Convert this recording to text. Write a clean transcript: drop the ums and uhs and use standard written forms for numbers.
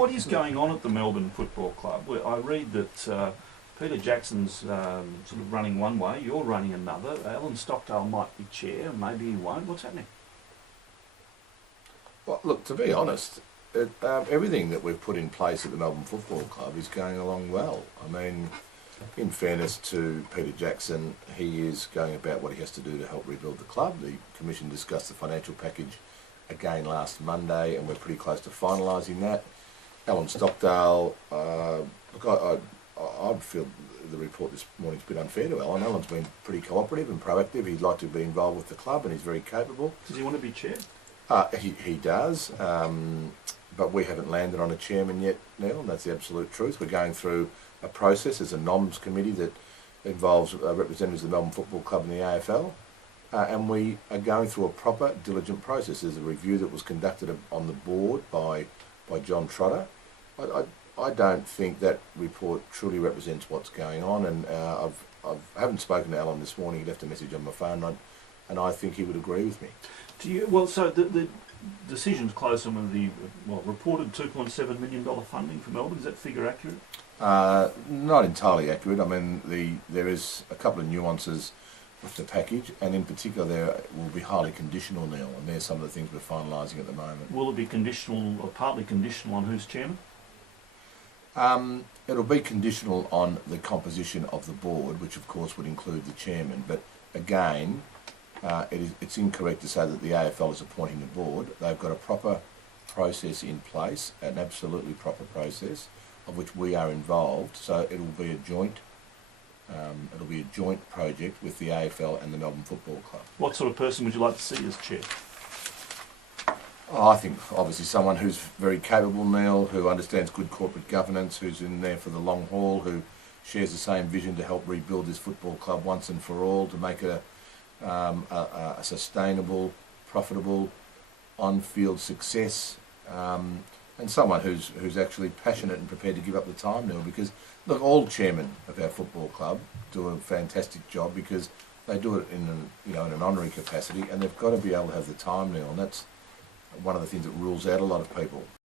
What is going on at the Melbourne Football Club? I read that Peter Jackson's sort of running one way, you're running another. Alan Stockdale might be chair, maybe he won't. What's happening? Well, look, to be honest, everything that we've put in place at the Melbourne Football Club is going along well. I mean, in fairness to Peter Jackson, he is going about what he has to do to help rebuild the club. The Commission discussed the financial package again last Monday, and we're pretty close to finalising that. Alan Stockdale, look, I feel the report this morning's a bit unfair to Alan. Alan's been pretty cooperative and proactive. He'd like to be involved with the club, and he's very capable. Does he want to be chair? He does, but we haven't landed on a chairman yet, Neil, and that's the absolute truth. We're going through a process. There's a NOMS committee that involves representatives of the Melbourne Football Club and the AFL, and we are going through a proper, diligent process. There's a review that was conducted on the board by John Trotter. I don't think that report truly represents what's going on, and I haven't spoken to Alan this morning. He left a message on my phone, and I think he would agree with me. So the decision's close on with the reported $2.7 million funding for Melbourne. Is that figure accurate? Not entirely accurate. I mean, there is a couple of nuances with the package, and in particular there will be highly conditional, Neil, and there's some of the things we're finalising at the moment. Will it be conditional or partly conditional on who's chairman? It'll be conditional on the composition of the board, which of course would include the chairman, but again, it's incorrect to say that the AFL is appointing the board. They've got a proper process in place, an absolutely proper process, of which we are involved. So it'll be a joint project with the AFL and the Melbourne Football Club. What sort of person would you like to see as chair? I think obviously someone who's very capable, Neil, who understands good corporate governance, who's in there for the long haul, who shares the same vision to help rebuild this football club once and for all, to make it a sustainable, profitable, on-field success, and someone who's actually passionate and prepared to give up the time, Neil, because look, all chairmen of our football club do a fantastic job because they do it in an honorary capacity, and they've got to be able to have the time, Neil, and that's one of the things that rules out a lot of people.